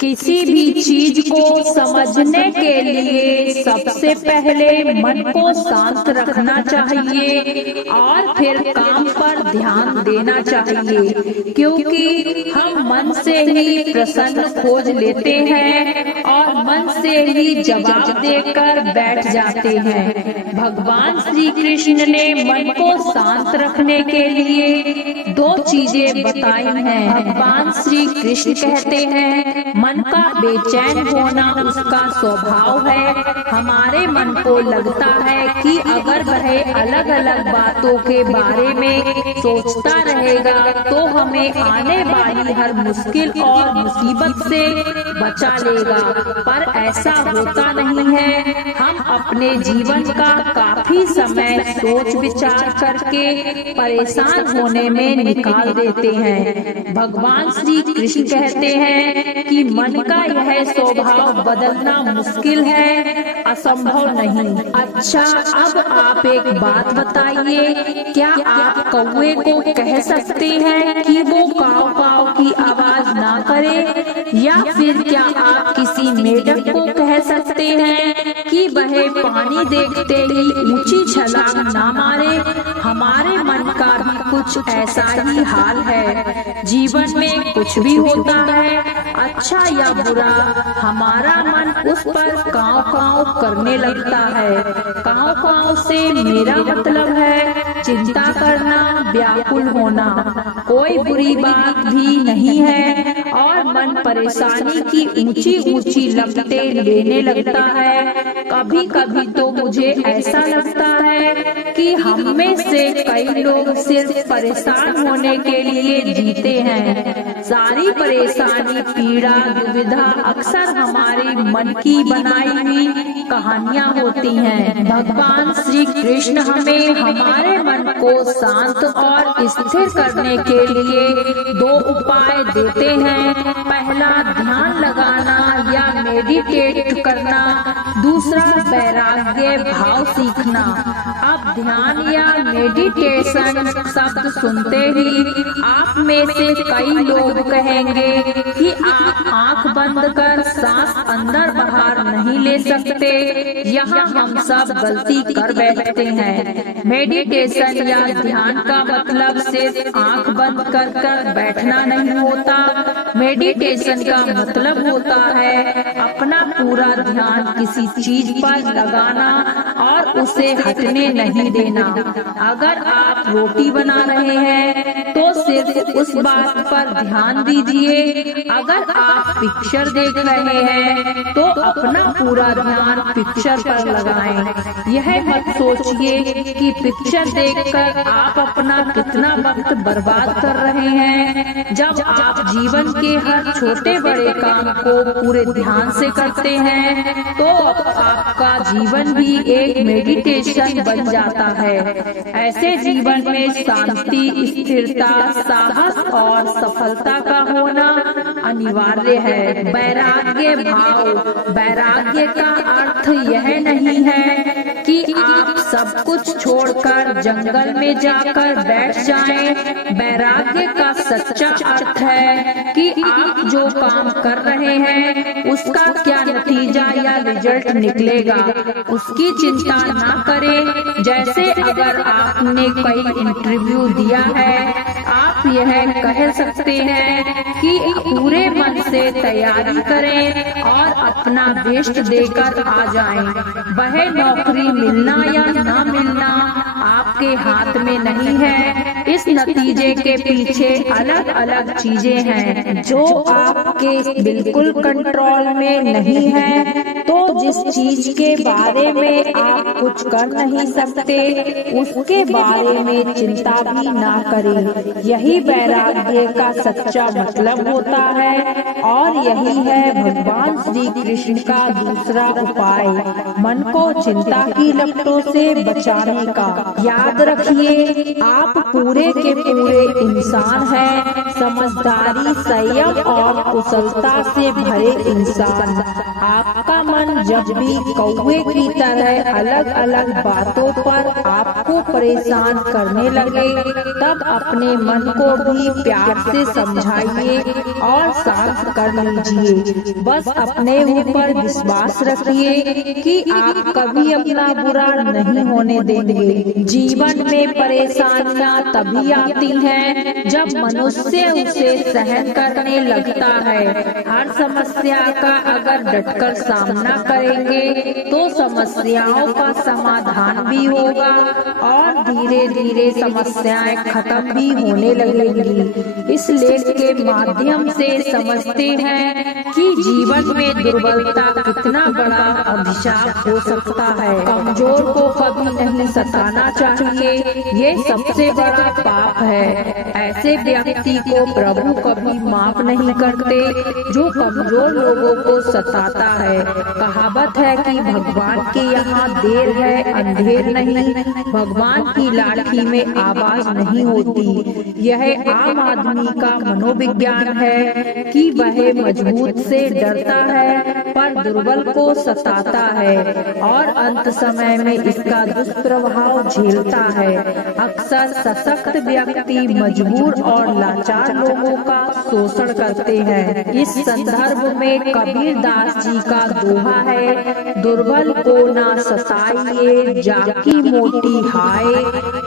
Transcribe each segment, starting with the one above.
किसी भी चीज को समझने के लिए सबसे पहले मन को शांत रखना चाहिए और फिर काम पर ध्यान देना चाहिए, क्योंकि हम मन से ही प्रसन्न खोज लेते हैं और मन से ही जवाब देकर बैठ जाते हैं। भगवान श्री कृष्ण ने मन को शांत रखने के लिए दो चीजें बताई हैं। भगवान श्री कृष्ण कहते हैं, मन का बेचैन होना उसका स्वभाव है। हमारे मन को लगता है कि अगर वह अलग अलग बातों के बारे में सोचता रहेगा तो हमें आने वाली हर मुश्किल और मुसीबत से बचा लेगा, पर ऐसा होता नहीं है। हम अपने जीवन का काफी समय सोच विचार करके परेशान होने में निकाल देते हैं। भगवान श्री कृष्ण कहते हैं कि मन का यह स्वभाव बदलना मुश्किल है, असंभव नहीं। अच्छा, अब आप एक बात बताइए, क्या आप कौवे को कह सकते हैं कि वो काव काव की आवाज ना करे, या फिर क्या आप किसी मेढक को कह सकते हैं कि वह पानी देखते ही ऊंची छलांग ना मारे? हमारे मन का भी कुछ ऐसा ही हाल है। जीवन में कुछ भी होता है, अच्छा या बुरा, हमारा मन उस पर कांव कांव करने लगता है। कांव कांव से मेरा मतलब है चिंता करना, व्याकुल होना। कोई बुरी बात भी नहीं है और मन परेशानी की ऊंची ऊंची लपटें लेने लगता है। कभी कभी तो मुझे ऐसा लगता है कि हम में से कई लोग सिर्फ परेशान होने के लिए जीते हैं। सारी परेशानी, पीड़ा, दुविधा अक्सर हमारे मन की बनाई हुई कहानियाँ होती हैं। भगवान श्री कृष्ण हमें हमारे मन को शांत और स्थिर करने के लिए दो उपाय देते हैं। पहला, ध्यान लगाना या मेडिटेट करना। दूसरा, वैराग्य भाव सीखना। अब ध्यान या मेडिटेशन शब्द सुनते ही आप में से कई लोग कहेंगे कि आप आंख बंद कर सांस अंदर बाहर नहीं ले सकते। यहाँ हम सब गलती कर बैठते हैं। मेडिटेशन या ध्यान का मतलब सिर्फ आंख बंद कर बैठना नहीं होता। मेडिटेशन का मतलब होता है अपना पूरा ध्यान किसी चीज पर लगाना और उसे हटने नहीं देना। अगर आप रोटी बना रहे हैं तो सिर्फ उस बात पर ध्यान दीजिए। अगर आप पिक्चर देख रहे हैं तो अपना पूरा ध्यान पिक्चर पर लगाएं। यह मत सोचिए कि पिक्चर देखकर आप अपना कितना वक्त बर्बाद कर रहे हैं। जब आप जीवन के हर छोटे बड़े काम को पूरे ध्यान से करते हैं तो आपका जीवन भी एक मेडिटेशन बन जाता है। ऐसे जीवन में शांति, स्थिरता, साहस और सफलता का होना अनिवार्य है। वैराग्य भाव। वैराग्य का अर्थ यह नहीं है कि आप सब कुछ छोड़कर जंगल में जाकर बैठ जाएं। वैराग्य का सच्चा अर्थ है कि आप जो काम कर रहे हैं उसका क्या नतीजा या रिजल्ट निकलेगा उसकी चिंता ना करें। जैसे अगर आपने कई इंटरव्यू दिया है, आप यह कह सकते हैं कि पूरे मन से तैयारी करें और अपना बेस्ट देकर आ जाएं। वह नौकरी मिलना या ना मिलना आपके हाथ में नहीं है। इस नतीजे के पीछे अलग अलग चीजें हैं जो आपके बिल्कुल कंट्रोल में नहीं है। तो जिस चीज के बारे में आप कुछ कर नहीं सकते उसके बारे में चिंता भी ना करें। यही वैराग्य का सच्चा मतलब होता है और यही है भगवान श्री कृष्ण का दूसरा उपाय, मन को चिंता की लपटों से बचाने का। याद रखिए, आप पूरे के पूरे इंसान हैं, समझदारी, संयम और कुशलता से भरे इंसान। आपका मन मन जब भी कौवे की तरह अलग अलग बातों पर आपको परेशान करने लगे, तब अपने मन को भी प्यार से समझाइए और शांत कर लीजिए। बस अपने ऊपर विश्वास रखिए कि आप कभी अपना बुरा नहीं होने देंगे। जीवन में परेशानियां तभी आती हैं जब मनुष्य उसे सहन करने लगता है। हर समस्या का अगर डटकर सामना करेंगे तो समस्याओं का समाधान भी होगा और धीरे धीरे समस्याएं खत्म भी होने लगेंगी। इस लेख के माध्यम से समझते हैं कि जीवन में दुर्बलता कितना बड़ा अभिशाप हो सकता है। कमजोर को कभी नहीं सताना चाहिए, ये सबसे बड़ा पाप है। ऐसे व्यक्ति को प्रभु कभी माफ नहीं करते जो कमजोर लोगों को सताता है। कहावत है कि भगवान के यहाँ देर है अंधेर नहीं, भगवान की लाठी में आवाज नहीं होती। यह आम आदमी का मनोविज्ञान है कि वह मजबूत से डरता है पर दुर्बल को सताता है और अंत समय में इसका दुष्प्रभाव झेलता है। अक्सर सशक्त व्यक्ति मजबूर और लाचार लोगों का शोषण करते हैं। इस संदर्भ में कबीर दास जी का दोहा है, दुर्बल को ना सताइए जाकी मोटी हाय,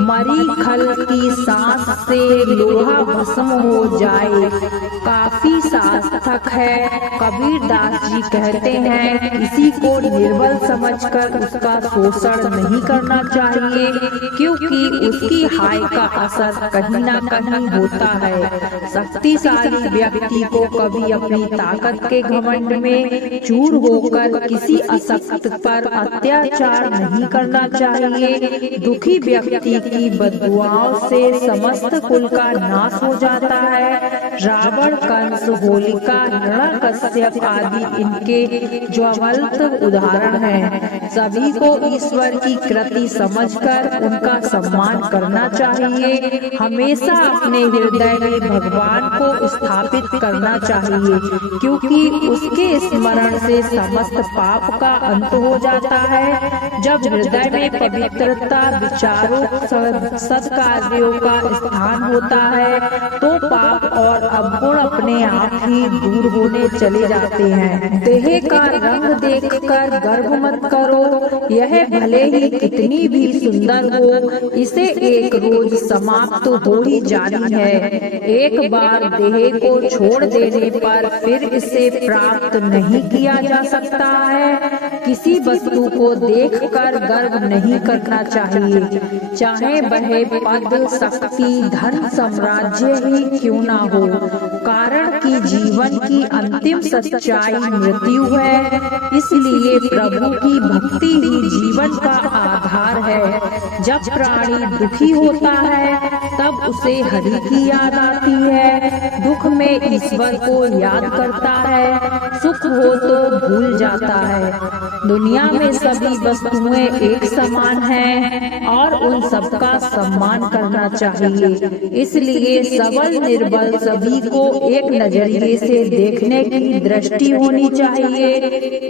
मरी खल की सांस से लोहा भस्म हो जाए। काफी सार्थक है। कबीर दास जी कहते हैं किसी को निर्बल समझकर उसका शोषण नहीं करना चाहिए, क्योंकि उसकी हाय का असर कहीं ना कहीं होता है। शक्तिशाली व्यक्ति को कभी अपनी ताकत के घमंड में चूर होकर किसी अशक्त पर अत्याचार नहीं करना चाहिए। दुखी व्यक्ति की बददुआओं से समस्त कुल का नाश हो जाता है। रावण, कंस, होलिका, हिरण्यकश्यप आदि इनके ज्वलंत उदाहरण हैं। सभी को ईश्वर की कृति समझकर उनका सम्मान करना चाहिए। हमेशा अपने हृदय में भगवान को स्थापित करना चाहिए, क्योंकि उसके स्मरण से समस्त पाप का अंत हो जाता है। जब हृदय में पवित्रता, विचारों, सत्कार्यों का स्थान होता है तो पाप और अवगुण अपने आप ही दूर होने चले जाते हैं। देह का रंग देखकर गर्व मत करो, यह भले ही कितनी भी सुंदर हो, इसे एक रोज समाप्त हो ही जानी है। एक बार देह को छोड़ देने पर फिर इसे प्राप्त नहीं किया जा सकता है। किसी वस्तु को देखकर गर्व नहीं करना चाहिए, चाहे वह पद, शक्ति, धन, साम्राज्य ही क्यों ना हो, कारण कि जीवन की अंतिम सच्चाई मृत्यु है। इसलिए प्रभु की भक्ति ही जीवन का आधार है। जब प्राणी दुखी होता है तब उसे हरि की याद आती है, दुख में ईश्वर को याद करता है, सुख हो तो भूल जाता है। दुनिया में सभी वस्तुएं एक समान हैं और उन सबका सम्मान करना चाहिए। इसलिए सबल निर्बल सभी को एक नजरिए से देखने की दृष्टि होनी चाहिए।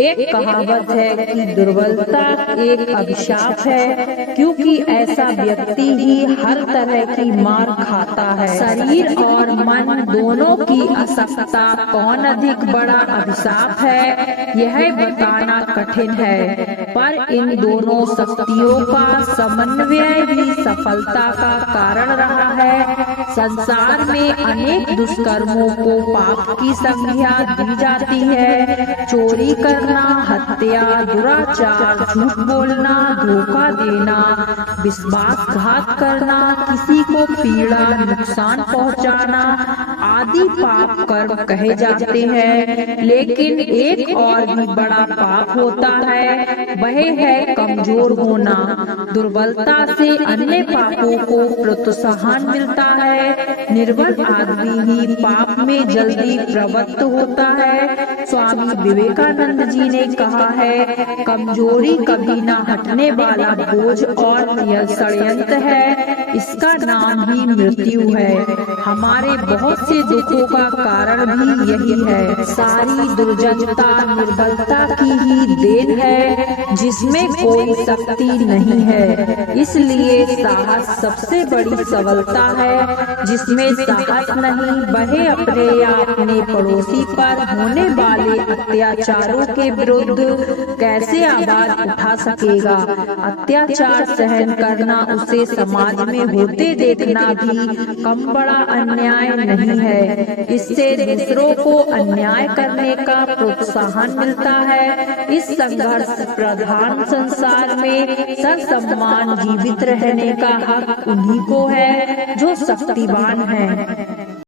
एक कहावत है कि दुर्बलता एक अभिशाप है, क्योंकि ऐसा व्यक्ति ही हर तरह की मार खाता है। शरीर और मन दोनों की असक्तता कौन अधिक बड़ा अभिशाप है, यह बताना कठिन है, पर इन दोनों शक्तियों का समन्वय ही सफलता का कारण रहा है। संसार में अनेक दुष्कर्मों को पाप की संज्ञा दी जाती है। चोरी करना, हत्या, दुराचार, झूठ बोलना, धोखा देना, विश्वासघात करना, किसी को पीड़ा, नुकसान पहुंचाना आदि पाप कर्म कहे जाते हैं। लेकिन एक और भी बड़ा पाप होता है, वह है कमजोर होना। दुर्बलता से अन्य पापों को प्रोत्साहन मिलता है। निर्बल आदमी ही पाप में जल्दी प्रवृत्त होता है। स्वामी विवेकानंद जी ने कहा है, कमजोरी कभी न हटने वाला बोझ और यह षड्यंत्र है, इसका नाम ही मृत्यु है। हमारे बहुत से दुखों का कारण भी यही है। सारी दुर्जनता निर्बलता की ही देन है, जिसमें कोई शक्ति नहीं है। इसलिए साहस सबसे बड़ी सबलता है। जिसमें साहस नहीं, वह अपने या अपने पड़ोसी पर होने वाले अत्याचारों के विरुद्ध कैसे आवाज उठा सकेगा। अत्याचार सहन करना, उसे समाज में होते देखना भी कम बड़ा अन्याय नहीं है। इससे दूसरों को अन्याय करने का प्रोत्साहन मिलता है। इस संघर्ष प्रधान संसार में ससम्मान जीवित रहने का हक उन्हीं को है जो शक्तिवान हैं।